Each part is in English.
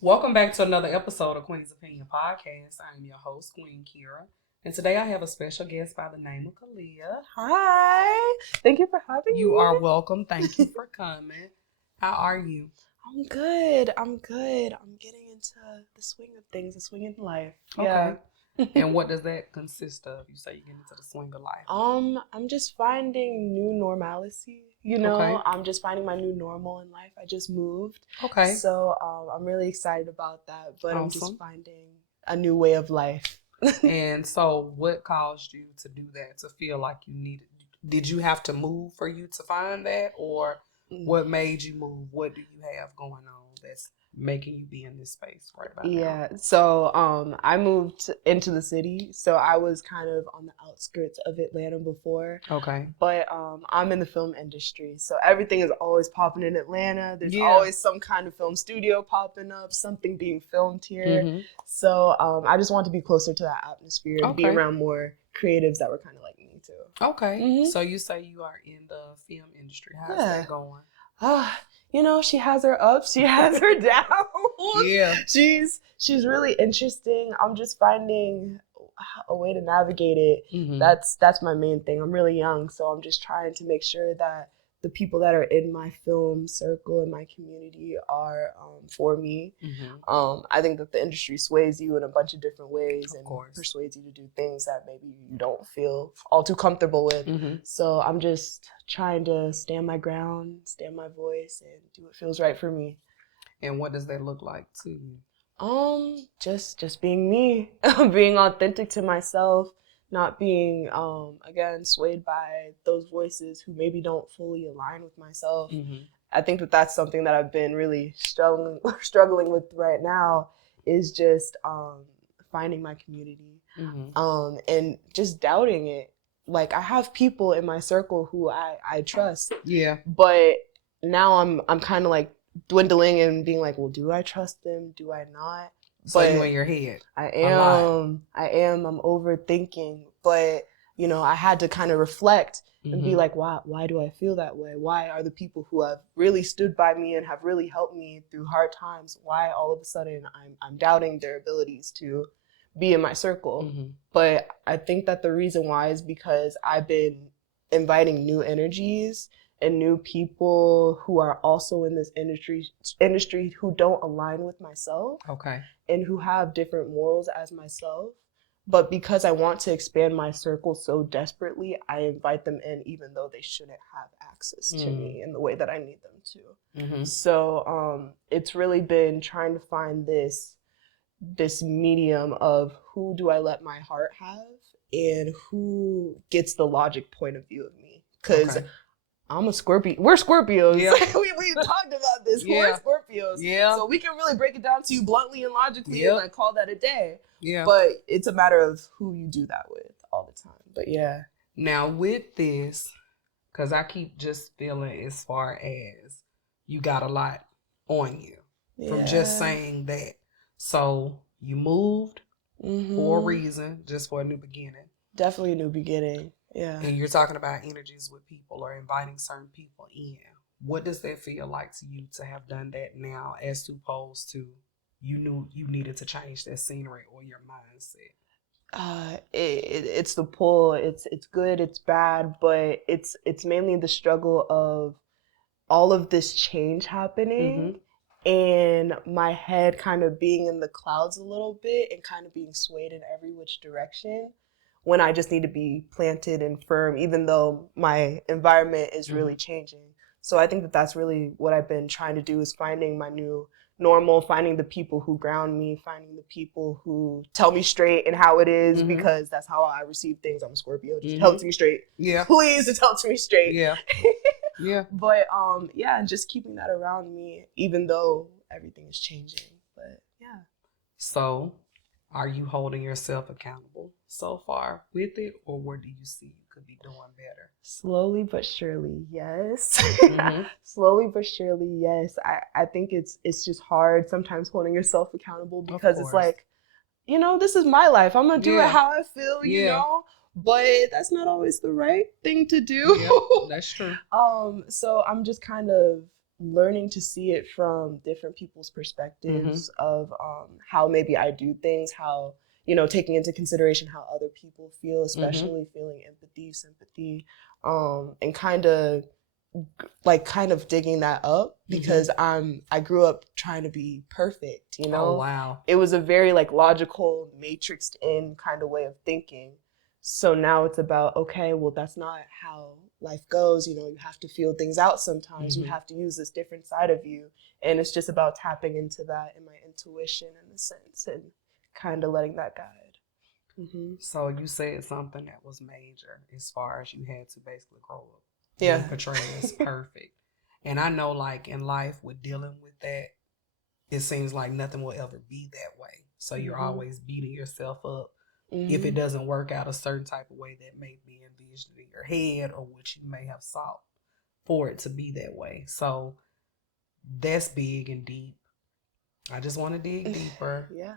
Welcome back to another episode of Queen's Opinion Podcast. I am your host, Queen Kira, and today I have a special guest by the name of KHALIA. Hi. Thank you for having You me. are welcome. Thank you for coming. How are you? I'm good. I'm getting into the swing of things, the swing in life. Yeah. Okay. And what does that consist of? You say you get into the swing of life. I'm just finding new normalcy. Okay. I'm just finding my new normal in life. I just moved. Okay. So I'm really excited about that. But I'm just Awesome. finding a new way of life. And so what caused you to do that, to feel like you needed? Did you have to move for you to find that, or what made you move? What do you have going on that's making you be in this space right about now? Yeah, so I moved into the city, so I was kind of on the outskirts of Atlanta before. Okay. But I'm in the film industry, so everything is always popping in Atlanta. There's Yeah. always some kind of film studio popping up, something being filmed here. Mm-hmm. So I just want to be closer to that atmosphere and be Okay. around more creatives that were kind of like me too. Okay. Mhm. So you say you are in the film industry. How's Yeah. that going? She has her ups, she has her downs. Yeah. She's really interesting. I'm just finding a way to navigate it. Mm-hmm. That's my main thing. I'm really young, so I'm just trying to make sure that the people that are in my film circle in my community are for me. Mm-hmm. I think that the industry sways you in a bunch of different ways Of and course. persuades you to do things that maybe you don't feel all too comfortable with. Mm-hmm. So I'm just trying to stand my ground, stand my voice, and do what feels right for me. And what does that look like to you? Just being me, being authentic to myself, not being again swayed by those voices who maybe don't fully align with myself. Mm-hmm. I think that that's something that I've been really struggling with right now is just finding my community, Mm-hmm. and just doubting it. Like I have people in my circle who I trust, Yeah. but now I'm kind of like dwindling and being like, well, do I trust them? Do I not? So But you in your head. I a lot. am. I'm overthinking, but I had to kind of reflect and be Mm-hmm. like, why do I feel that way? Why are the people who have really stood by me and have really helped me through hard times, why all of a sudden I'm doubting their abilities to be in my circle? Mm-hmm. But I think that the reason why is because I've been inviting new energies and new people who are also in this industry who don't align with myself Okay. and who have different morals as myself. But because I want to expand my circle so desperately, I invite them in even though they shouldn't have access to me in the way that I need them to. Mm-hmm. So it's really been trying to find this medium of who do I let my heart have and who gets the logic point of view of me. Because I'm a Scorpio. We're Scorpios. Yeah. we talked about this. Yeah. We're Scorpios. Yeah. So we can really break it down to you bluntly and logically Yep. and like call that a day. Yeah. But it's a matter of who you do that with all the time. But yeah. Now with this, because I keep just feeling as far as you got a lot on you from just saying that. So you moved for a reason, just for a new beginning. Definitely a new beginning. Yeah. And you're talking about energies with people or inviting certain people in. What does that feel like to you to have done that now, as opposed to you knew you needed to change that scenery or your mindset? It's the pull. It's good. It's bad, but it's mainly the struggle of all of this change happening and my head kind of being in the clouds a little bit and kind of being swayed in every which direction when I just need to be planted and firm, even though my environment is really changing. So I think that that's really what I've been trying to do, is finding my new normal, finding the people who ground me, finding the people who tell me straight and how it is, because that's how I receive things. I'm a Scorpio. Just tell it to me straight. Yeah. Please, just tell it to me straight. Yeah. Yeah. But and just keeping that around me, even though everything is changing. But yeah. So, are you holding yourself accountable so far with it, or where do you see you could be doing better? Slowly but surely, yes. Slowly but surely, yes. I think it's just hard sometimes holding yourself accountable, because it's like, this is my life. I'm gonna do it how I feel, you know. But that's not always the right thing to do. Yeah, that's true. So I'm just kind of learning to see it from different people's perspectives of how maybe I do things, how, you know, taking into consideration how other people feel, especially feeling empathy, sympathy, and kind of digging that up, because I grew up trying to be perfect, you know? Oh, wow. It was a very like logical, matrixed in kind of way of thinking. So now it's about, okay, well, that's not how life goes. You know, you have to feel things out sometimes. You have to use this different side of you. And it's just about tapping into that and my intuition in a sense, and kind of letting that guide. So you said something that was major as far as you had to basically grow up. Yeah. Being portrayed as perfect. And I know, like, in life with dealing with that, it seems like nothing will ever be that way. So you're always beating yourself up if it doesn't work out a certain type of way that may be envisioned in your head or what you may have sought for it to be that way. So that's big and deep. I just want to dig deeper. Yeah.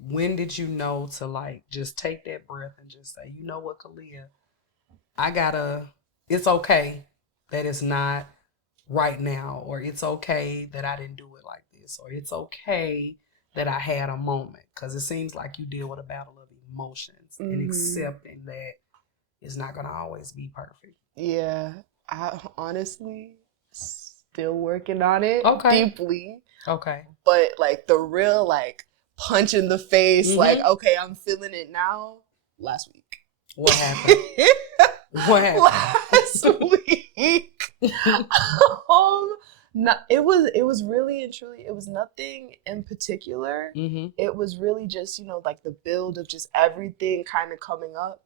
When did you know to, like, just take that breath and just say, you know what, KHALIA, it's okay that it's not right now, or it's okay that I didn't do it like this, or it's okay that I had a moment, because it seems like you deal with a battle of emotions and accepting that it's not going to always be perfect. Yeah, I honestly still working on it deeply. Okay. But like the real like punch in the face, like, okay, I'm feeling it now, last week. What happened? What happened? Last week. It was really and truly, it was nothing in particular. It was really just, you know, like the build of just everything kind of coming up,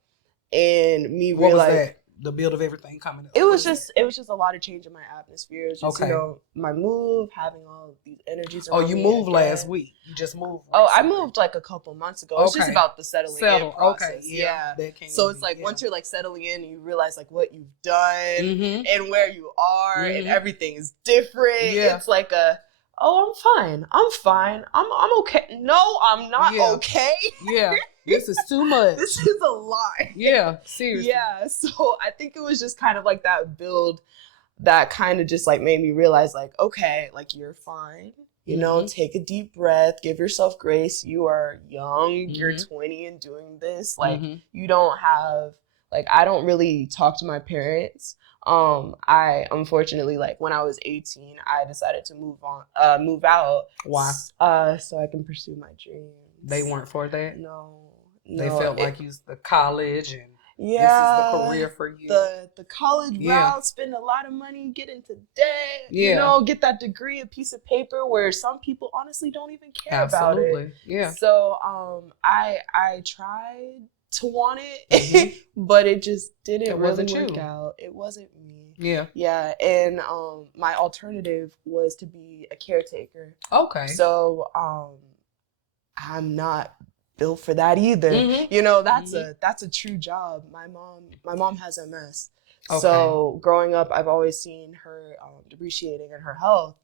and me what realizing. Was that? The build of everything coming up. It was just a lot of change in my atmosphere. Just, okay. You know, my move, having all these energies around Oh, you me moved again. last week. You just moved recently. Oh, I moved like a couple months ago. It's just about the settling in process. Okay. Yeah. So it's like once you're like settling in and you realize like what you've done and where you are and everything is different. It's like I'm fine. I'm okay. No, I'm not okay. This is too much. This is a lot. Yeah, seriously. Yeah, so I think it was just kind of like that build that kind of just like made me realize like, okay, like you're fine. You know, take a deep breath, give yourself grace. You are young, you're 20 and doing this. Like you don't have, like, I don't really talk to my parents. I unfortunately, like when I was 18, I decided to move out. Why? So I can pursue my dreams. They weren't for that? No. They felt like you was the college and this is the career for you. The college route, spend a lot of money, get into debt, you know, get that degree, a piece of paper where some people honestly don't even care about it. Yeah. So I tried to want it, but it just didn't really work out. It wasn't me. Yeah. Yeah. And my alternative was to be a caretaker. Okay. So I'm not built for that either. You know, that's a true job. My mom has MS. Okay. So growing up, I've always seen her depreciating in her health.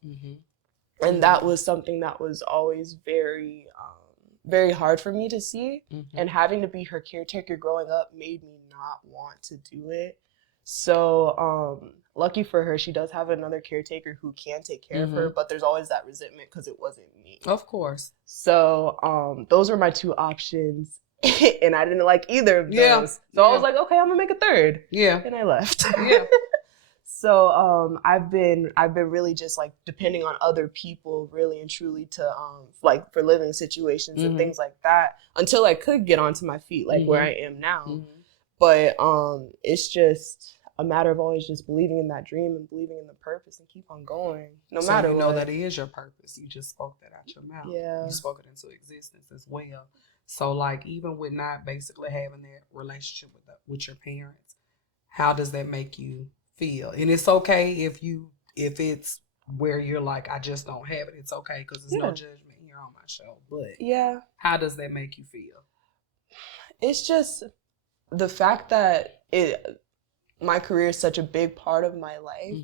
And that was something that was always very, very hard for me to see. And having to be her caretaker growing up made me not want to do it. So lucky for her, she does have another caretaker who can take care of her, but there's always that resentment because it wasn't me. Of course. So those were my two options, and I didn't like either of those. So I was like, okay, I'm gonna make a third. Yeah. And I left. Yeah. So I've been really just like depending on other people really and truly to like for living situations and things like that until I could get onto my feet like where I am now. But it's just a matter of always just believing in that dream and believing in the purpose and keep on going no matter what. You know that it is your purpose. You just spoke that out your mouth. Yeah. You spoke it into existence as well. So like even with not basically having that relationship with your parents, how does that make you feel? And it's okay if it's where you're like, I just don't have it. It's okay because there's no judgment here on my show. But how does that make you feel? It's just the fact that my career is such a big part of my life,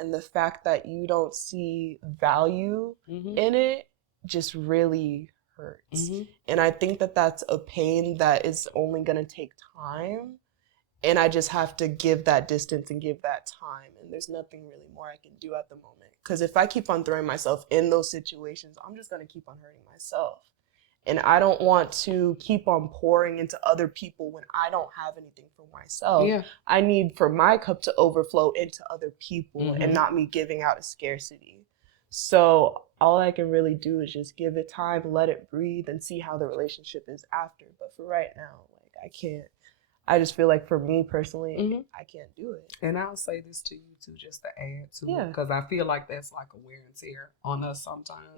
and the fact that you don't see value in it just really hurts. And I think that that's a pain that is only going to take time. And I just have to give that distance and give that time. And there's nothing really more I can do at the moment. Because if I keep on throwing myself in those situations, I'm just going to keep on hurting myself. And I don't want to keep on pouring into other people when I don't have anything for myself. Yeah. I need for my cup to overflow into other people and not me giving out a scarcity. So all I can really do is just give it time, let it breathe, and see how the relationship is after. But for right now, like, I can't. I just feel like for me personally, I can't do it. And I'll say this to you too, just to add to it, because I feel like that's like a wear and tear on us sometimes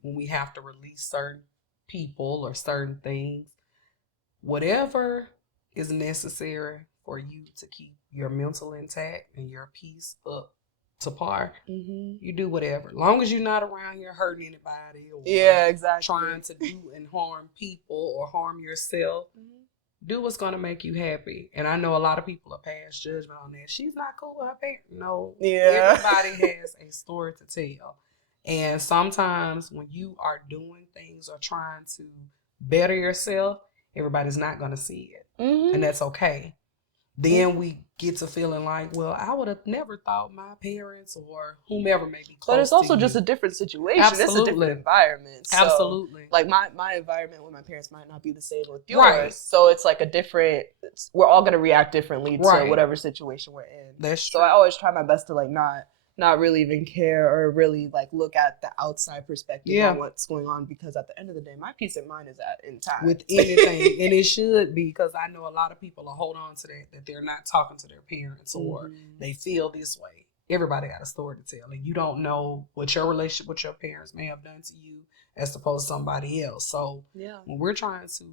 when we have to release certain people or certain things. Whatever is necessary for you to keep your mental intact and your peace up to par, you do whatever. As long as you're not around here hurting anybody or trying to do and harm people or harm yourself, do what's going to make you happy. And I know a lot of people are past judgment on that. She's not cool with her parents. No, everybody has a story to tell. And sometimes when you are doing things or trying to better yourself, everybody's not going to see it. And that's okay. Then we get to feeling like, well, I would have never thought my parents or whomever may be close. But it's also just a different situation. Absolutely. It's a different environment. So, absolutely. Like my environment with my parents might not be the same with yours. Right. So it's like we're all going to react differently to whatever situation we're in. That's true. So I always try my best to like not really even care or really like look at the outside perspective on what's going on, because at the end of the day, my peace of mind is intact. With anything. And it should be, because I know a lot of people will hold on to that they're not talking to their parents or they feel this way. Everybody got a story to tell, and you don't know what your relationship with your parents may have done to you as opposed to somebody else. So when we're trying to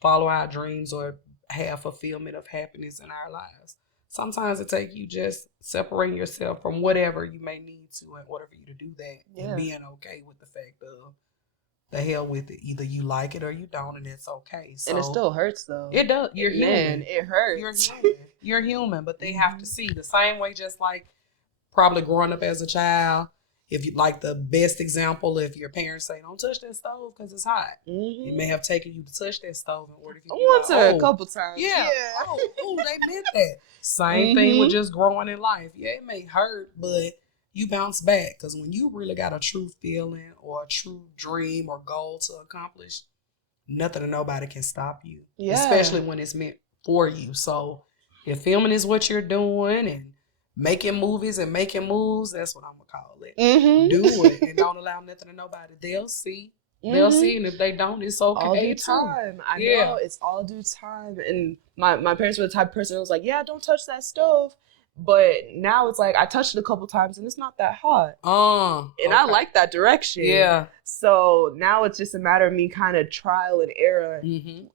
follow our dreams or have fulfillment of happiness in our lives, sometimes it takes you just separating yourself from whatever you may need to in order for you to do that and being okay with the fact of the hell with it. Either you like it or you don't, and it's okay. So, and it still hurts though. It does. You're human. It hurts. You're human, but they have to see the same way, just like probably growing up as a child. If you like the best example, if your parents say, don't touch that stove because it's hot. It may have taken you to touch that stove in order for you to a couple times. Yeah. Oh, they meant that. Same thing with just growing in life. Yeah, it may hurt, but you bounce back, because when you really got a true feeling or a true dream or goal to accomplish, nothing or nobody can stop you. Especially when it's meant for you. So if filming is what you're doing and making movies and making moves, that's what I'm gonna call it. Do it and don't allow nothing to nobody. They'll see. They'll see, and if they don't, it's okay. All due time. I know, it's all due time. And my parents were the type of person who was like, yeah, don't touch that stove. But now it's like I touched it a couple times and it's not that hot. I like that direction. Yeah. So now it's just a matter of me kind of trial and error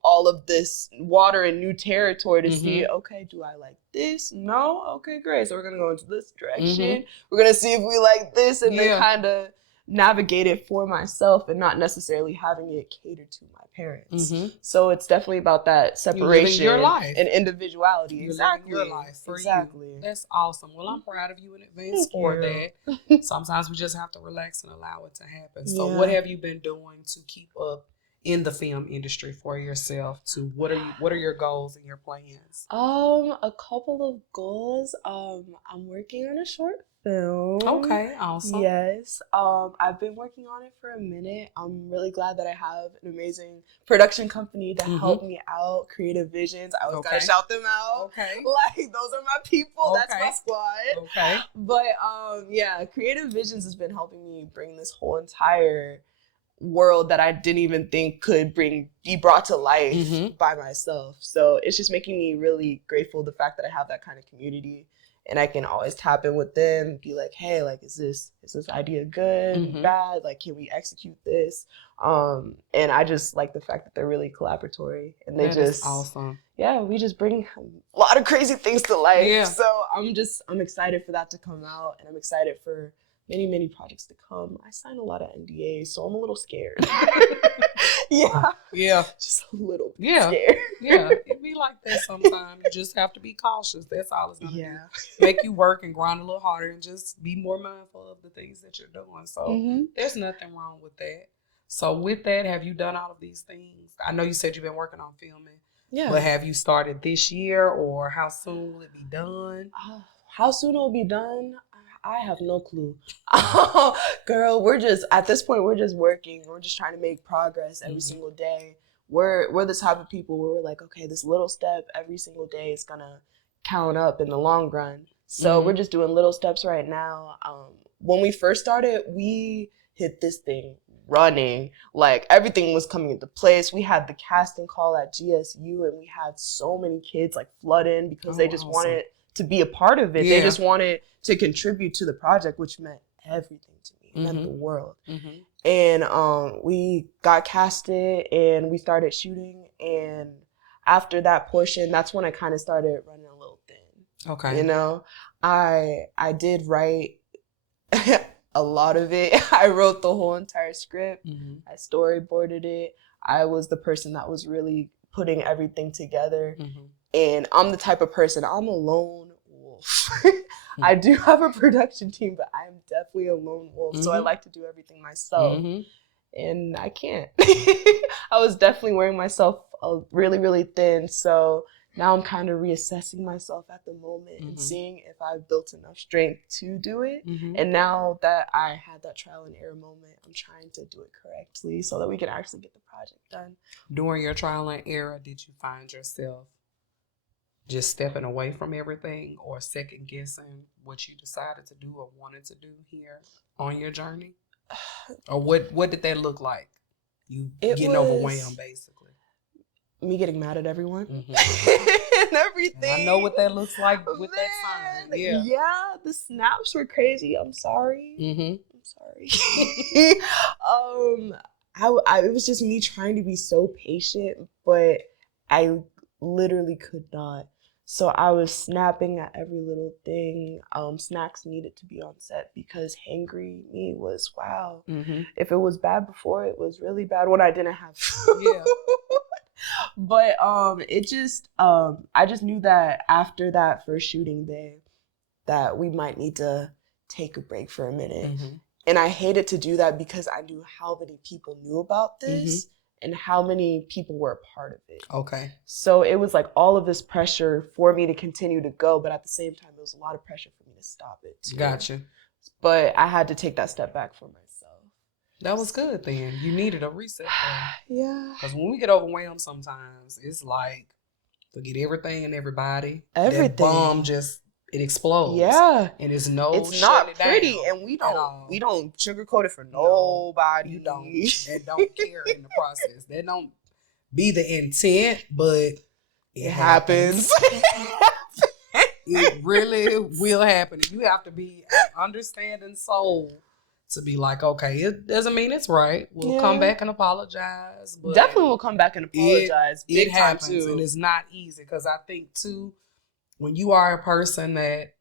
all of this water in new territory to see, okay, do I like this? No? Okay, great. So we're going to go into this direction. We're going to see if we like this, and then kind of navigate it for myself and not necessarily having it catered to my parents. So it's definitely about that separation your life. And individuality. You're living your life for you. That's awesome. Well, I'm proud of you in advance for that. Sometimes we just have to relax and allow it to happen. So what have you been doing to keep up in the film industry for yourself? To what are your goals and your plans? A couple of goals. I'm working on a short film. Okay, awesome. Yes. I've been working on it for a minute. I'm really glad that I have an amazing production company to help me out, Creative Visions. I always gotta shout them out. Okay. Like, those are my people. That's my squad. Okay. But Creative Visions has been helping me bring this whole entire world that I didn't even think could be brought to life by myself. So it's just making me really grateful, the fact that I have that kind of community. And I can always tap in with them, be like, hey, like, is this idea good, bad? Like, can we execute this? And I just like the fact that they're really collaboratory, and they just awesome. Yeah, we just bring a lot of crazy things to life. Yeah. So I'm excited for that to come out, and I'm excited for many, many projects to come. I signed a lot of NDAs, so I'm a little scared. Yeah. Just a little bit scared. Yeah. It be like that sometimes. You just have to be cautious. That's all it's going to do. Make you work and grind a little harder and just be more mindful of the things that you're doing. So there's nothing wrong with that. So with that, have you done all of these things? I know you said you've been working on filming. Yeah. But have you started this year, or how soon will it be done? How soon it will be done? I have no clue. Girl, at this point, we're just working. We're just trying to make progress every single day. We're the type of people where we're like, okay, this little step every single day is gonna count up in the long run. So we're just doing little steps right now. When we first started, we hit this thing running. Like, everything was coming into place. We had the casting call at GSU, and we had so many kids like flood in because they just wanted to be a part of it. Yeah. They just wanted to contribute to the project, which meant everything to me. It meant the world. And we got casted and we started shooting. And after that portion, that's when I kind of started running a little thin. Okay. You know, I did write a lot of it. I wrote the whole entire script. I storyboarded it. I was the person that was really putting everything together. And I'm the type of person, I'm a lone wolf. I do have a production team, but I'm definitely a lone wolf. So I like to do everything myself. And I can't. I was definitely wearing myself really, really thin. So now I'm kind of reassessing myself at the moment and seeing if I've built enough strength to do it. And now that I had that trial and error moment, I'm trying to do it correctly so that we can actually get the project done. During your trial and error, did you find yourself just stepping away from everything or second guessing what you decided to do or wanted to do here on your journey? Or what did that look like? You getting overwhelmed, basically. Me getting mad at everyone and everything. And I know what that looks like with that sign. Yeah. Yeah, the snaps were crazy. I'm sorry. I'm sorry. It was just me trying to be so patient, but I literally could not. So I was snapping at every little thing. Snacks needed to be on set because hangry me was wow. If it was bad before, it was really bad when I didn't have food. Yeah. But it just I just knew that after that first shooting day that we might need to take a break for a minute. And I hated to do that because I knew how many people knew about this and how many people were a part of it. Okay. So it was like all of this pressure for me to continue to go, but at the same time, there was a lot of pressure for me to stop it too. Gotcha. But I had to take that step back for myself. That was good then. You needed a reset then. Yeah. Because when we get overwhelmed sometimes, it's like forget everything and everybody. Everything. That bomb just, it explodes. Yeah. And it's not pretty. And we don't sugarcoat it for nobody. You don't. That don't care in the process. That don't be the intent, but it happens. It really will happen. You have to be an understanding soul to be like, okay, it doesn't mean it's right. We'll come back and apologize. But definitely we'll come back and apologize. It happens too. And it's not easy because I think too, when you are a person that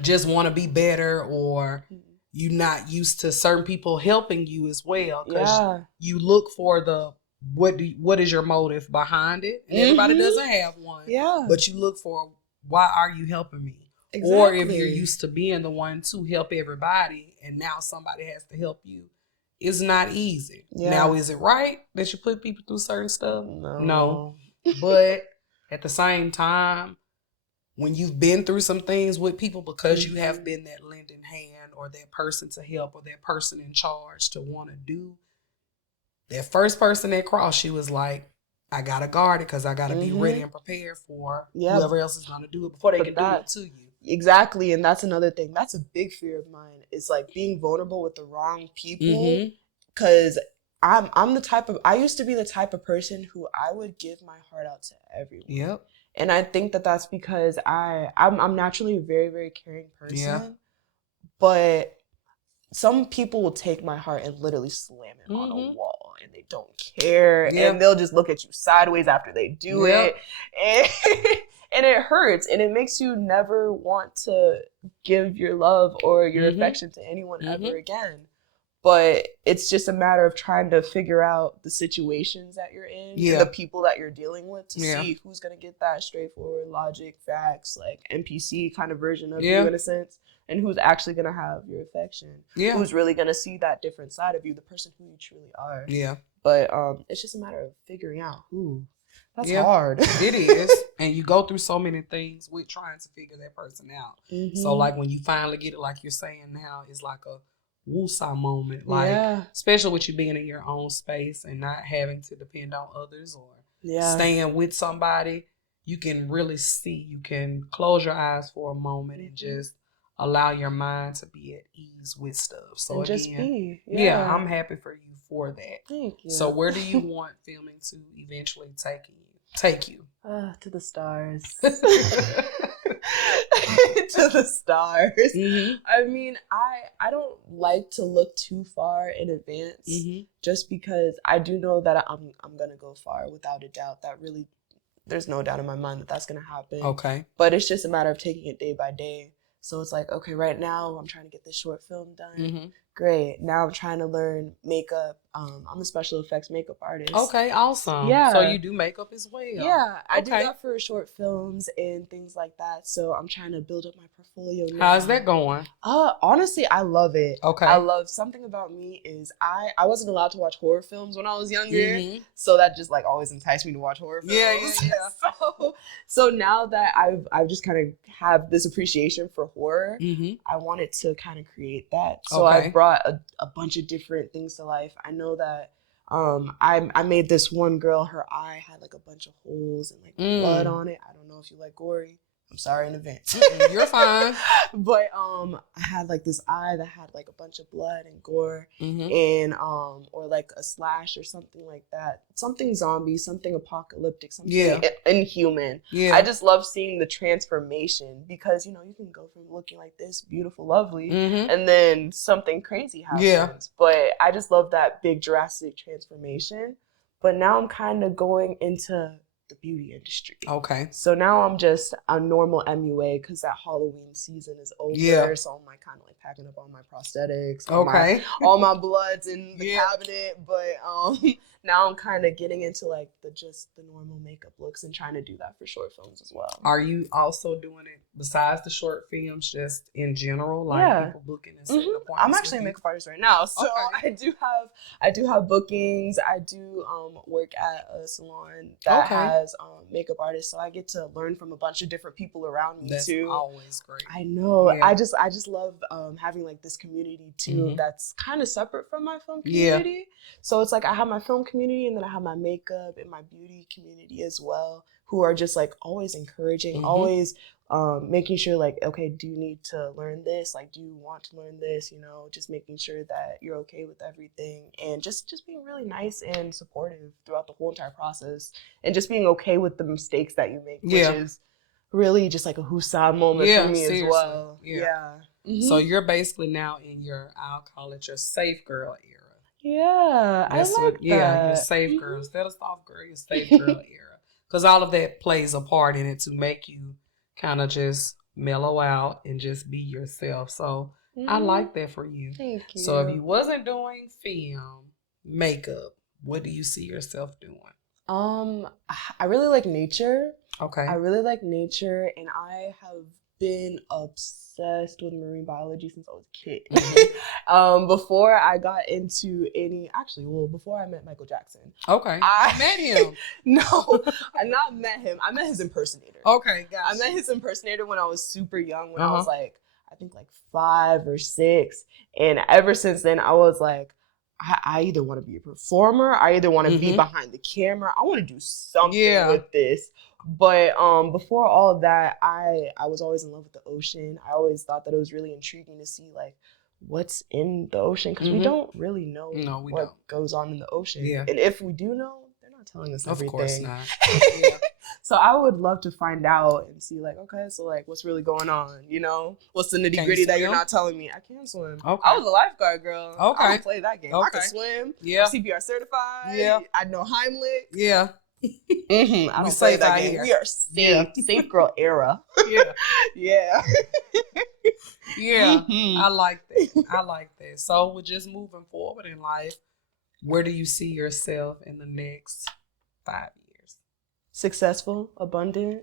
just want to be better or you're not used to certain people helping you as well, because you look for the what is your motive behind it, and everybody doesn't have one. Yeah, but you look for why are you helping me? Exactly. Or if you're used to being the one to help everybody and now somebody has to help you, it's not easy. Yeah. Now, is it right that you put people through certain stuff? No. But at the same time, when you've been through some things with people because you have been that lending hand or that person to help or that person in charge to want to do, that first person that crossed you was like, I got to guard it because I got to be ready and prepared for whoever else is going to do it before they can do it to you. Exactly. And that's another thing. That's a big fear of mine. It's like being vulnerable with the wrong people. Because I used to be the type of person who I would give my heart out to everyone. Yep. And I think that that's because I'm naturally a very, very caring person. Yeah. But some people will take my heart and literally slam it on a wall and they don't care. Yep. And they'll just look at you sideways after they do it. And it hurts. And it makes you never want to give your love or your affection to anyone ever again. But it's just a matter of trying to figure out the situations that you're in and the people that you're dealing with to see who's going to get that straightforward logic, facts, like NPC kind of version of you in a sense, and who's actually going to have your affection, who's really going to see that different side of you, the person who you truly are. Yeah. But it's just a matter of figuring out who. That's hard. It is. And you go through so many things with trying to figure that person out. So like when you finally get it, like you're saying now, it's like a woosah moment. Like especially with you being in your own space and not having to depend on others or staying with somebody. You can really see, you can close your eyes for a moment and just allow your mind to be at ease with stuff. So and again, just be. Yeah, I'm happy for you for that. Thank you. So where do you want filming to eventually take you? To the stars. To the stars. I mean, I don't like to look too far in advance just because I do know that I'm going to go far without a doubt. That really, there's no doubt in my mind that that's going to happen. Okay. But it's just a matter of taking it day by day. So it's like, okay, right now I'm trying to get this short film done. Great. Now I'm trying to learn makeup. I'm a special effects makeup artist. Okay, awesome. Yeah. So you do makeup as well. Yeah, I do that for short films and things like that. So I'm trying to build up my portfolio now. How's that going? Honestly, I love it. Okay. I love something about me is I wasn't allowed to watch horror films when I was younger. So that just like always enticed me to watch horror films. Yeah. So now that I've just kind of have this appreciation for horror, I wanted to kind of create that. So I brought a bunch of different things to life. I know that I made this one girl, her eye had like a bunch of holes and like blood on it. I don't know if you like gory. I'm sorry in advance. You're fine. But I had like this eye that had like a bunch of blood and gore and or like a slash or something like that. Something zombie, something apocalyptic, something inhuman. Yeah. I just love seeing the transformation because, you know, you can go from looking like this beautiful, lovely, and then something crazy happens. Yeah. But I just love that big drastic transformation. But now I'm kind of going into the beauty industry. Okay. So now I'm just a normal MUA because that Halloween season is over. Yeah. So I'm like kind of like packing up all my prosthetics. All my bloods in the cabinet. But now I'm kind of getting into like the normal makeup looks and trying to do that for short films as well. Are you also doing it besides the short films, just in general, like people booking and setting appointments? I'm actually a makeup artist right now, so I do have bookings. I do work at a salon that has makeup artists, so I get to learn from a bunch of different people around me. That's always great. I know. Yeah. I just love having like this community too that's kind of separate from my film community. Yeah. So it's like I have my film community and then I have my makeup and my beauty community as well, who are just like always encouraging, always making sure like, okay, do you need to learn this? Like, do you want to learn this? You know, just making sure that you're okay with everything and just being really nice and supportive throughout the whole entire process and just being okay with the mistakes that you make, which is really just like a woosah moment for me as well. Yeah. So you're basically now in your, I'll call it your safe girl era. Yeah, that's I like that. Yeah, your safe girl. Instead of soft girl, your safe girl era. Because all of that plays a part in it to make you kind of just mellow out and just be yourself. So I like that for you. Thank you. So if you wasn't doing film, makeup, what do you see yourself doing? I really like nature. Okay. I really like nature, and I have been obsessed with marine biology since I was a kid. Before I got into before I met Michael Jackson. Okay. I met him. No, I not met him. I met his impersonator. Okay, gotcha. I met his impersonator when I was super young, when I was like, I think like 5 or 6. And ever since then, I was like, I either want to be a performer, I either want to be behind the camera, I want to do something with this. But before all of that, I was always in love with the ocean. I always thought that it was really intriguing to see like what's in the ocean because we don't really know what goes on in the ocean. Yeah. And if we do know, they're not telling us everything. Of course not. So I would love to find out and see like, okay, so like what's really going on, you know? What's the nitty gritty that you're not telling me? I can't swim. Okay. I was a lifeguard girl. Okay. I don't play that game. Okay. I can swim. Yeah. I'm CPR certified. Yeah. I know Heimlich. Yeah. I don't play that game. We are safe. Yeah. Safe girl era. Yeah. Yeah. Yeah. I like that. So we're just moving forward in life. Where do you see yourself in the next 5 years? Successful, abundant,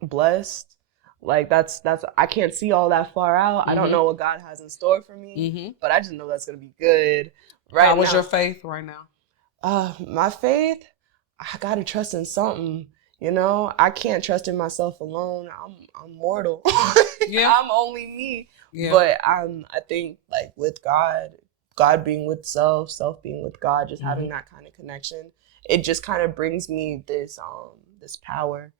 blessed. Like that's I can't see all that far out. I don't know what God has in store for me, but I just know that's gonna be good. How was your faith right now? My faith, I gotta trust in something. You know, I can't trust in myself alone. I'm mortal. Yeah. I'm only me. Yeah. But I think like with God being with self being with God, just having that kind of connection, it just kind of brings me this power.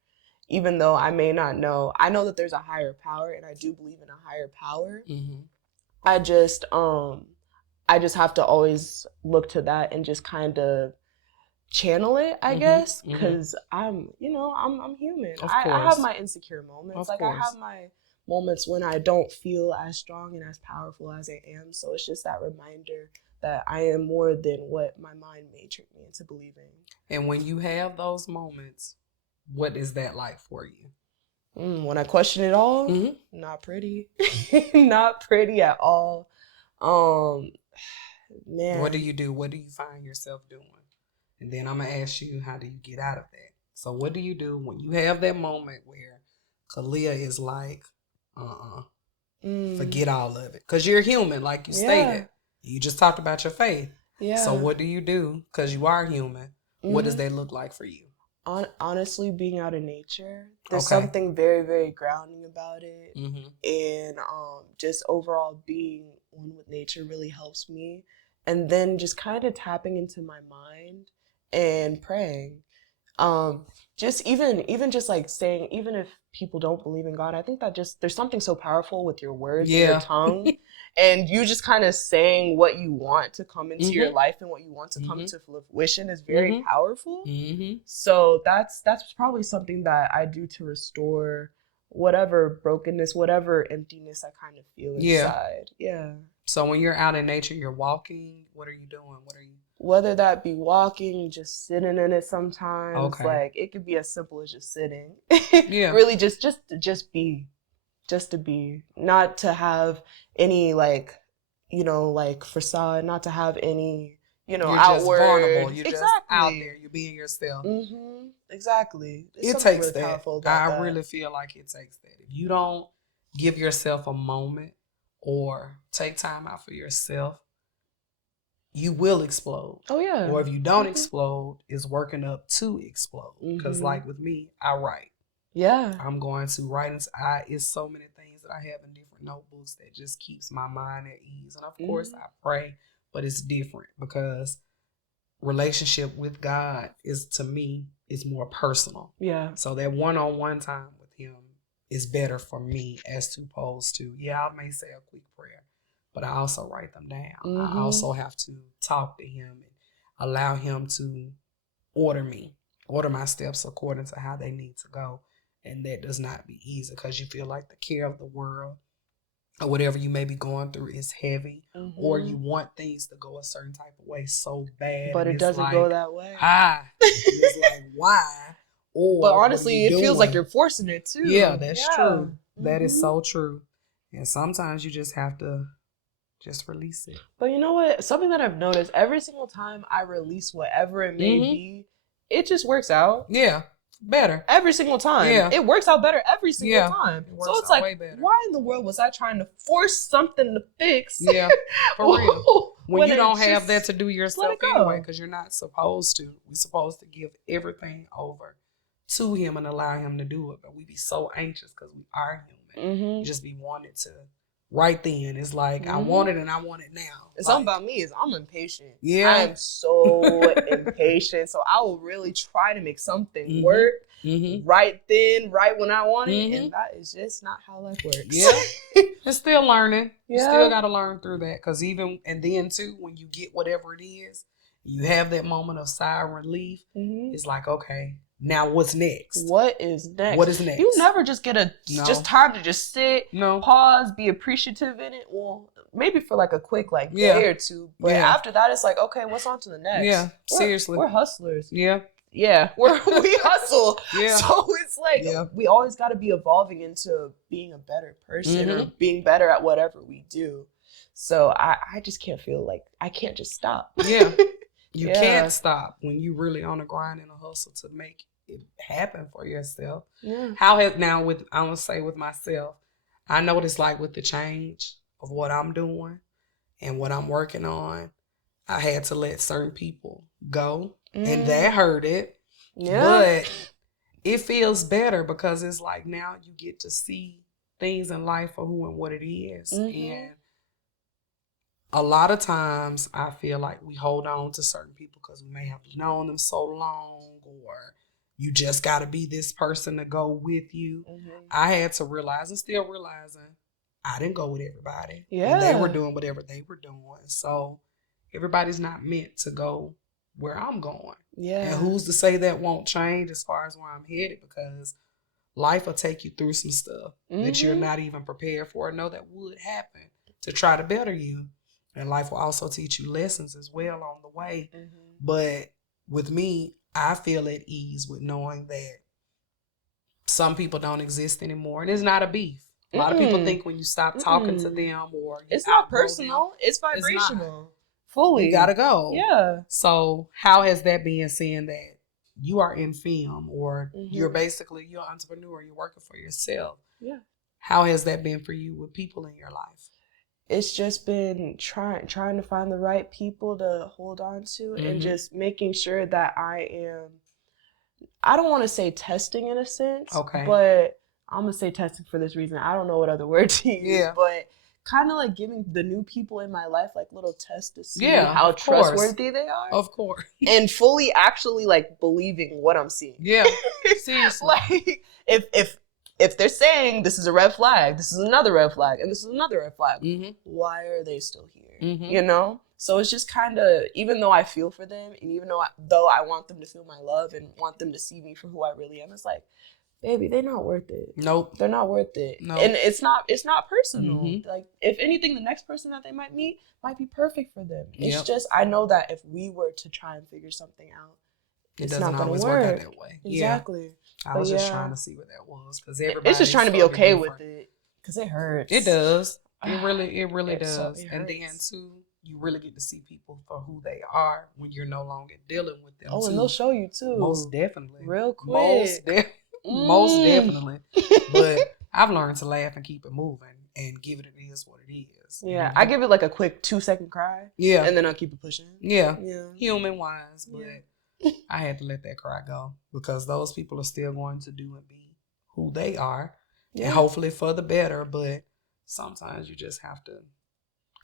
Even though I may not know, I know that there's a higher power, and I do believe in a higher power. I just have to always look to that and just kind of channel it, I guess, because I'm human. I have my insecure moments. I have my moments when I don't feel as strong and as powerful as I am. So it's just that reminder that I am more than what my mind may trick me into believing. And when you have those moments, what is that like for you? When I question it all, not pretty. Not pretty at all. Man. What do you do? What do you find yourself doing? And then I'm going to ask you, how do you get out of that? So what do you do when you have that moment where KHALIA is like, forget all of it? Because you're human, like you stated. You just talked about your faith. Yeah. So what do you do? Because you are human. What does that look like for you? Honestly, being out in nature, there's something very, very grounding about it. And just overall being one with nature really helps me. And then just kind of tapping into my mind and praying. Just even just like saying, even if people don't believe in God, I think that just there's something so powerful with your words and your tongue, and you just kind of saying what you want to come into your life and what you want to come into fruition is very powerful. So that's probably something that I do to restore whatever brokenness, whatever emptiness I kind of feel inside. Yeah. So when you're out in nature, you're walking. What are you doing? Whether that be walking, just sitting in it sometimes. Like it could be as simple as just sitting. Really just to be. Just to be. Not to have any like facade, not to have any, you're outward. Just vulnerable. You're just out there. You're being yourself. Exactly. It takes that. I really feel like it takes that. If you don't give yourself a moment or take time out for yourself, you will explode. Oh, yeah. Or if you don't explode, it's working up to explode. Because like with me, I write. Yeah. I'm going to write. It's so many things that I have in different notebooks that just keeps my mind at ease. And of course, I pray, but it's different because relationship with God is, to me, is more personal. Yeah. So that one-on-one time with him is better for me as opposed to, I may say a quick prayer, but I also write them down. I also have to talk to him and allow him to order my steps according to how they need to go. And that does not be easy because you feel like the care of the world or whatever you may be going through is heavy, or you want things to go a certain type of way so bad. But it doesn't go that way. It's like, why? Or, but honestly, it feels like you're forcing it too. Yeah, that's true. That is so true. And sometimes you just have to just release it. But you know what? Something that I've noticed, every single time I release whatever it may be, it just works out. Yeah. Better. Every single time. Yeah. It works out better every single time. So it's like, why in the world was I trying to force something to fix? Yeah, for real. When you don't have that to do yourself anyway, because you're not supposed to. We're supposed to give everything over to him and allow him to do it. But we be so anxious because we are human. You just be wanting to right then. It's like, I want it and I want it now. And something about me is I'm impatient. Yeah. I am so impatient. So I will really try to make something work right then, right when I want it. And that is just not how life works. Yeah. It's still learning. You still got to learn through that. Because and then too, when you get whatever it is, you have that moment of sigh of relief. It's like, okay, now what's next? What is next? What is next? You never just get just time to just sit, pause, be appreciative in it. Well, maybe for like a quick day or two. But after that, it's like, okay, what's on to the next? Yeah, seriously. We're hustlers. Yeah. Yeah, we hustle. Yeah. So it's like we always got to be evolving into being a better person or being better at whatever we do. So I just can't feel like I can't just stop. Yeah. You can't stop when you really on the grind and a hustle to make it happen for yourself. Yeah. I would say with myself, I noticed like with the change of what I'm doing and what I'm working on, I had to let certain people go and that hurt it. But it feels better because it's like now you get to see things in life for who and what it is. And a lot of times I feel like we hold on to certain people because we may have known them so long, or you just got to be this person to go with you. I had to realize, and still realizing, I didn't go with everybody. Yeah. And they were doing whatever they were doing. So everybody's not meant to go where I'm going. Yeah. And who's to say that won't change as far as where I'm headed? Because life will take you through some stuff that you're not even prepared for or know that would happen to try to better you. And life will also teach you lessons as well on the way. But with me, I feel at ease with knowing that some people don't exist anymore. And it's not a beef. A lot of people think when you stop talking to them or you it's not personal, it's vibrational. Fully. You gotta go. Yeah. So how has that been, seeing that you are in film or you're an entrepreneur, you're working for yourself? Yeah. How has that been for you with people in your life? It's just been trying to find the right people to hold on to and just making sure that I don't want to say testing in a sense, but I'm going to say testing for this reason. I don't know what other word to use, but kind of like giving the new people in my life like little tests to see how trustworthy they are. Of course. And fully actually like believing what I'm seeing. Yeah. Seriously. Like if they're saying this is a red flag, this is another red flag, and this is another red flag, why are they still here? You know? So it's just kind of, even though I feel for them, and even though I want them to feel my love and want them to see me for who I really am, it's like, baby, they're not worth it. Nope. They're not worth it. Nope. And it's not personal. Like, if anything, the next person that they might meet might be perfect for them. It's just, I know that if we were to try and figure something out, it's not going to work out that way. Exactly. I was just trying to see what that was, because it's just trying to be okay with it, because it hurts. It does. It really does. And then too, you really get to see people for who they are when you're no longer dealing with them. Oh, and they'll show you too. Most definitely. Real quick. Most definitely. But I've learned to laugh and keep it moving and give it what it is. Yeah, I give it like a quick 2-second cry. Yeah. And then I'll keep it pushing. Yeah. Human wise, but I had to let that cry go, because those people are still going to do and be who they are, and hopefully for the better. But sometimes you just have to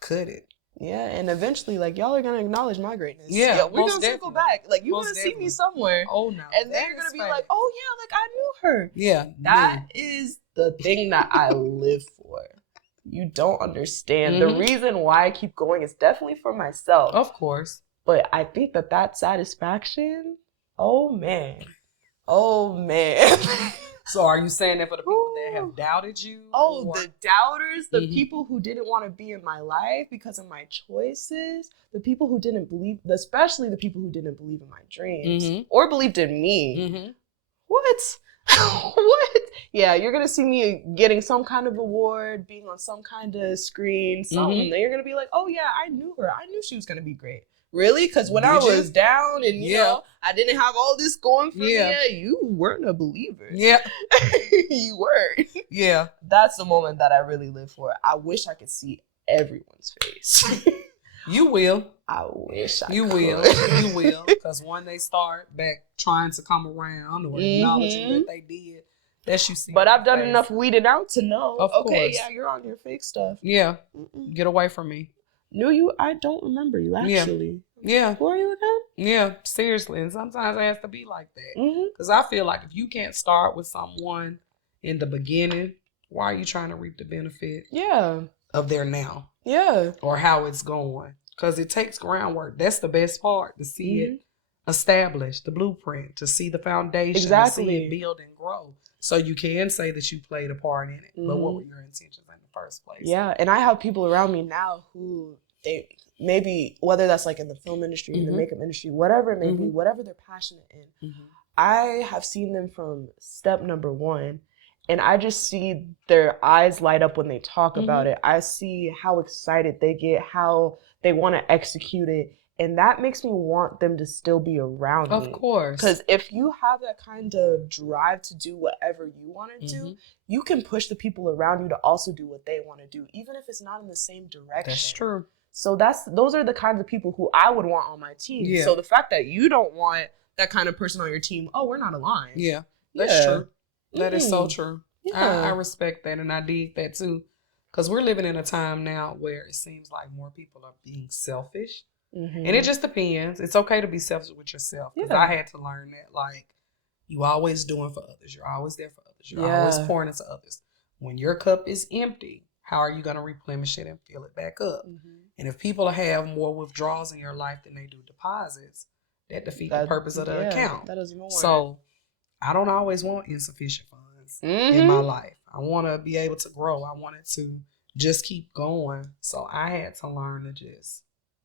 cut it. Yeah, and eventually, like, y'all are gonna acknowledge my greatness. Yeah, we're gonna circle back. Like, you're gonna see me somewhere. Oh no, and then you're gonna be like, oh yeah, like I knew her. Yeah, that is the thing that I live for. You don't understand. The reason why I keep going is definitely for myself, of course. But I think that satisfaction, oh man. So are you saying that for the people that have doubted you? Oh, the doubters, the people who didn't want to be in my life because of my choices, the people who didn't believe, especially the people who didn't believe in my dreams or believed in me. What? What? Yeah, you're going to see me getting some kind of award, being on some kind of screen, something. And you're going to be like, oh yeah, I knew her. I knew she was going to be great. Really? Because when I was down and, you know, I didn't have all this going for me, you weren't a believer. Yeah. You weren't. Yeah. That's the moment that I really live for. I wish I could see everyone's face. You will. I wish I could. You will. Because when they start back trying to come around or acknowledging that they did, that's you see. But I've done enough weeding out to know, okay, yeah, you're on your fake stuff. Yeah. Get away from me. Knew you? I don't remember you, actually. Yeah. Who are you again? Yeah, seriously. And sometimes it has to be like that. Because I feel like if you can't start with someone in the beginning, why are you trying to reap the benefit of their now? Yeah. Or how it's going? Because it takes groundwork. That's the best part, to see it established, the blueprint, to see the foundation, to see it build and grow. So you can say that you played a part in it. But what were your intentions in the first place? Yeah, and I have people around me now who they maybe, whether that's like in the film industry, in the makeup industry, whatever it may be, whatever they're passionate in, I have seen them from step number 1, and I just see their eyes light up when they talk about it. I see how excited they get, how they want to execute it, and that makes me want them to still be around me. Of course. Because if you have that kind of drive to do whatever you want to do, you can push the people around you to also do what they want to do, even if it's not in the same direction. That's true. So those are the kinds of people who I would want on my team. Yeah. So the fact that you don't want that kind of person on your team, oh, we're not aligned. Yeah, that's true. That is so true. Yeah. I respect that, and I dig that too. Because we're living in a time now where it seems like more people are being selfish. And it just depends. It's okay to be selfish with yourself. Because I had to learn that, like, you always doing for others. You're always there for others. You're always pouring into others. When your cup is empty, how are you going to replenish it and fill it back up? And if people have more withdrawals in your life than they do deposits, that defeats the purpose of the account. That is more. So I don't always want insufficient funds in my life. I want to be able to grow. I want it to just keep going. So I had to learn to just,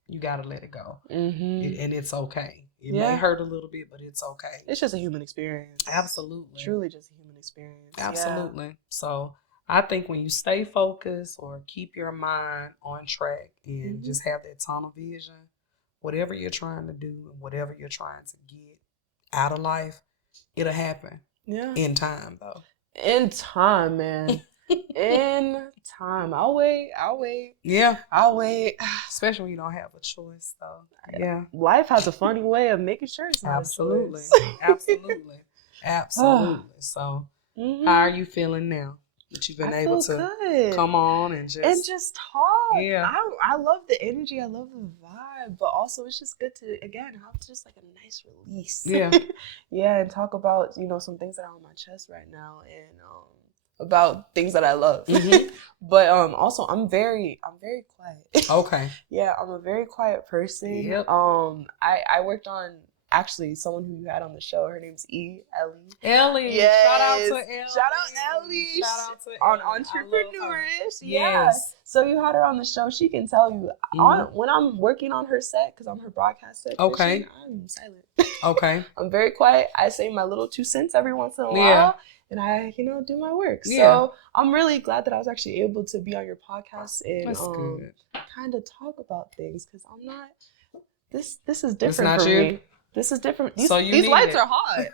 you got to let it go. And it's okay. It may hurt a little bit, but it's okay. It's just a human experience. Absolutely. Truly just a human experience. Absolutely. Yeah. So I think when you stay focused or keep your mind on track and just have that tunnel vision, whatever you're trying to do and whatever you're trying to get out of life, it'll happen. Yeah. In time, though. In time, man. In time. I'll wait. Yeah. I'll wait. Especially when you don't have a choice, though. Yeah. Life has a funny way of making sure it's not Absolutely. Absolutely. So, how are you feeling now that you've been able to come on and just talk? Yeah. I love the energy. I love the vibe. But also, it's just good to, again, have just like a nice release. Yeah. Yeah, and talk about, some things that are on my chest right now and about things that I love. But also, I'm very quiet. Okay. Yeah, I'm a very quiet person. Yep. I worked on, actually, someone who you had on the show. Her name's Ellie. Yes. Shout out to Ellie. Shout out to on Entrepreneurish. Yes. So you had her on the show. She can tell you when I'm working on her set, because I'm her broadcast set. Okay. I'm silent. Okay. I'm very quiet. I say my little 2 cents every once in a while. Yeah. And I, do my work. Yeah. So I'm really glad that I was actually able to be on your podcast and kind of talk about things, because I'm not. This is different for me. This is different. These lights are hot.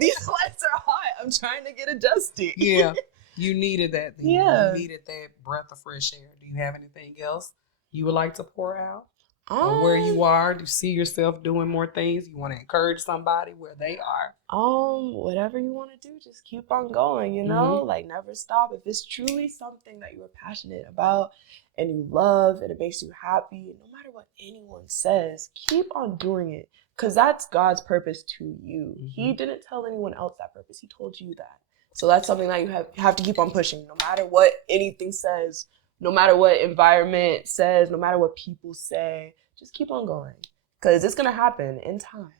These lights are hot. I'm trying to get adjusted. Yeah. You needed that then. Yeah. You needed that breath of fresh air. Do you have anything else you would like to pour out? Or where you are? Do you see yourself doing more things? You want to encourage somebody where they are? Whatever you want to do, just keep on going, like never stop. If it's truly something that you are passionate about and you love and it makes you happy, no matter what anyone says, keep on doing it. Because that's God's purpose to you. He didn't tell anyone else that purpose. He told you that. So that's something that you have to keep on pushing, no matter what anything says, no matter what environment says, no matter what people say. Just keep on going. Because it's going to happen in time.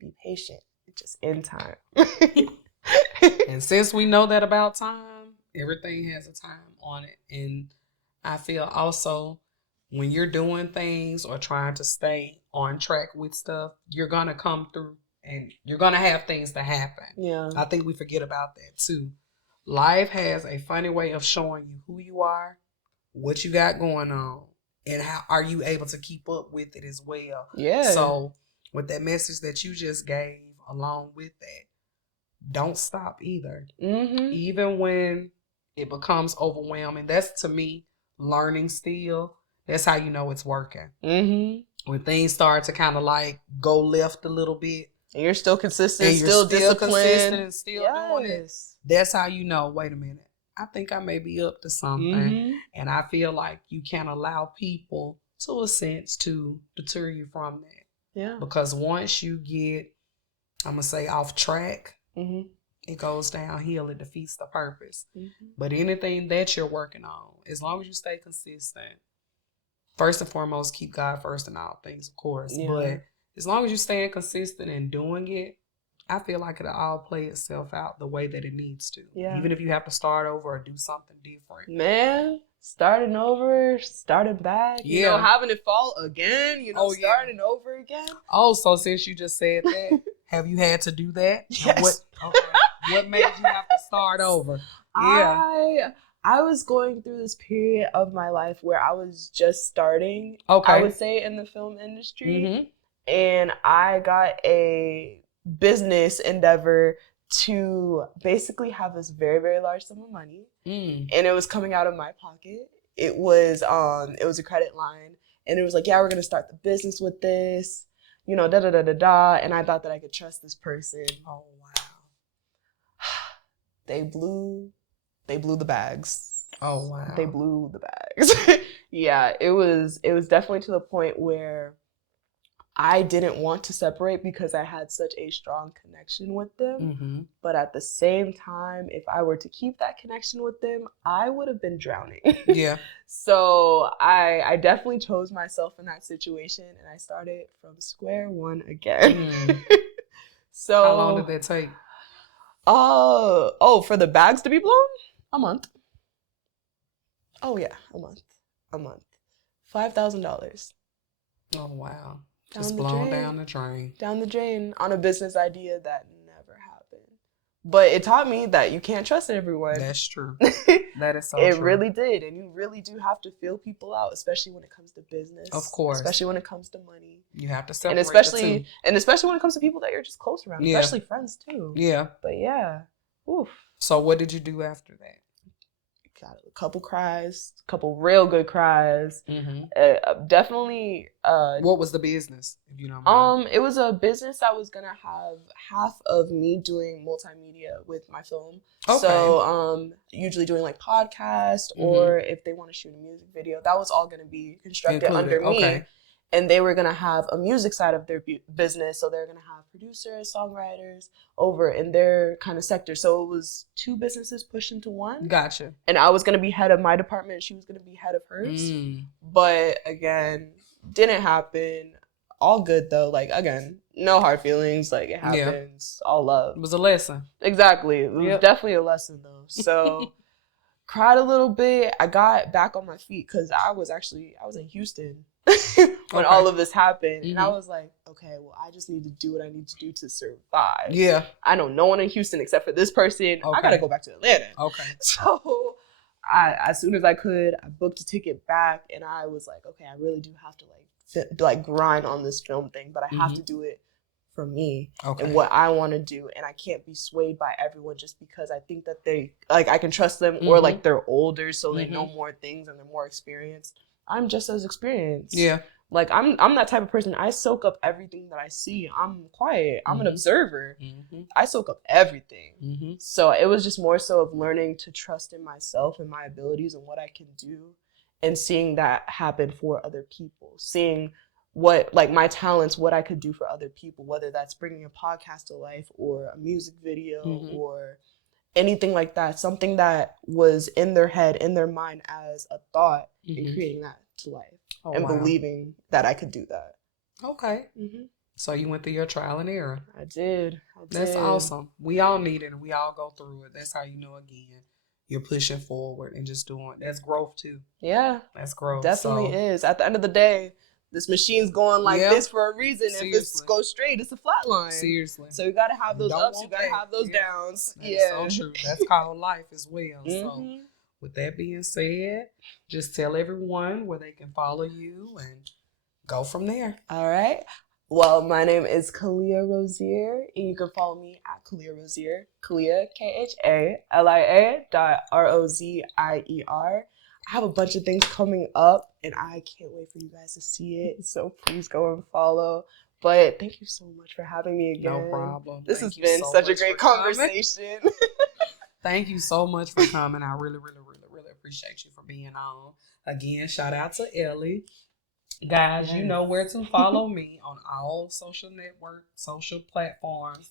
Be patient. It's just in time. And since we know that about time, everything has a time on it. And I feel also when you're doing things or trying to stay on track with stuff, you're going to come through and you're going to have things to happen. Yeah. I think we forget about that too. Life has a funny way of showing you who you are, what you got going on, and how are you able to keep up with it as well. Yeah. So with that message that you just gave along with that, don't stop either. Even when it becomes overwhelming, that's to me learning still. That's how you know it's working. When things start to kind of like go left a little bit. And you're still consistent, and still disciplined. Consistent and still doing it. That's how you know, wait a minute, I think I may be up to something. And I feel like you can't allow people, to a sense, to deter you from that. Yeah. Because once you get, I'm going to say, off track, it goes downhill. It defeats the purpose. But anything that you're working on, as long as you stay consistent, first and foremost, keep God first in all things, of course. Yeah. But as long as you're staying consistent and doing it, I feel like it'll all play itself out the way that it needs to. Yeah. Even if you have to start over or do something different. Man, starting over, starting back, having it fall again, starting over again. Oh, so since you just said that, have you had to do that? Yes. What made you have to start over? Yeah. I was going through this period of my life where I was just starting, I would say, in the film industry. And I got a business endeavor to basically have this very, very large sum of money. And it was coming out of my pocket. It was a credit line. And it was like, yeah, we're going to start the business with this. you know, da da da da da. And I thought that I could trust this person. Oh wow. They blew the bags. Oh wow. They blew the bags. Yeah, it was definitely to the point where I didn't want to separate because I had such a strong connection with them. Mm-hmm. But at the same time, if I were to keep that connection with them, I would have been drowning. Yeah. So I definitely chose myself in that situation, and I started from square one again. So how long did that take? For the bags to be blown? A month. Oh yeah, a month. $5,000. Oh wow. Down Just the blown drain. down the drain. Down the drain on a business idea that never happened. But it taught me that you can't trust everyone. That's true. That is so It true. really did. And you really do have to feel people out, especially when it comes to business. Of course. Especially when it comes to money. You have to separate and especially when it comes to people that you're just close around, yeah. especially friends too. Yeah. But yeah. Oof. So what did you do after that? Got a couple cries, couple real good cries. Mm-hmm. Definitely. What was the business, if you don't mind? It was a business that was gonna have half of me doing multimedia with my film. Okay. So, usually doing like podcast, or if they want to shoot a music video, that was all gonna be constructed under me. Okay. And they were gonna have a music side of their business, so they're gonna have producers, songwriters over in their kind of sector. So it was two businesses pushed into one. Gotcha. And I was gonna be head of my department, and she was gonna be head of hers. But again, didn't happen. All good though. Like again, no hard feelings. Like it happens. Yeah. All love. It was a lesson. Exactly. It was definitely a lesson though. So cried a little bit. I got back on my feet because I was in Houston when all of this happened. And I was like, okay, well, I just need to do what I need to do to survive. Yeah. I know no one in Houston except for this person. Okay. I got to go back to Atlanta. Okay. So as soon as I could, I booked a ticket back, and I was like, okay, I really do have to like grind on this film thing, but I have to do it for me and what I want to do, and I can't be swayed by everyone just because I think that they like I can trust them or like they're older, so they know more things and they're more experienced. I'm just as experienced. Yeah. Like I'm that type of person. I soak up everything that I see. I'm quiet. I'm an observer. I soak up everything. So it was just more so of learning to trust in myself and my abilities and what I can do, and seeing that happen for other people. Seeing what, like my talents, what I could do for other people, whether that's bringing a podcast to life or a music video or anything like that. Something that was in their head, in their mind as a thought, and creating that to life. And believing that I could do that. Okay. So you went through your trial and error. I did. That's awesome. We all need it, and we all go through it. That's how you know, again, you're pushing forward and just doing. That's growth too. Yeah. That's growth. Definitely is. At the end of the day, this machine's going like this for a reason. Seriously. If it goes straight, it's a flat line. Seriously. So you got to have those ups. You got to have those downs. That's so true. That's called life as well. So with that being said, just tell everyone where they can follow you and go from there. All right. Well, my name is KHALIA Rosier, and you can follow me at KHALIA Rosier. KHALIA, KHALIA.ROZIER. I have a bunch of things coming up, and I can't wait for you guys to see it. So please go and follow. But thank you so much for having me again. No problem. This has been such a great conversation. Thank you so much for coming. I really, really, really, really appreciate you for being on. Again, shout out to Ellie. Guys, you know where to follow me on all social media platforms.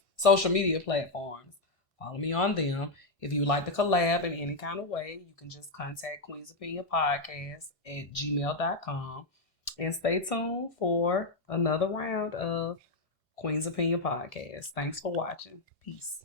Follow me on them. If you would like to collab in any kind of way, you can just contact Queen's Opinion Podcast at gmail.com. And stay tuned for another round of Queen's Opinion Podcast. Thanks for watching. Peace.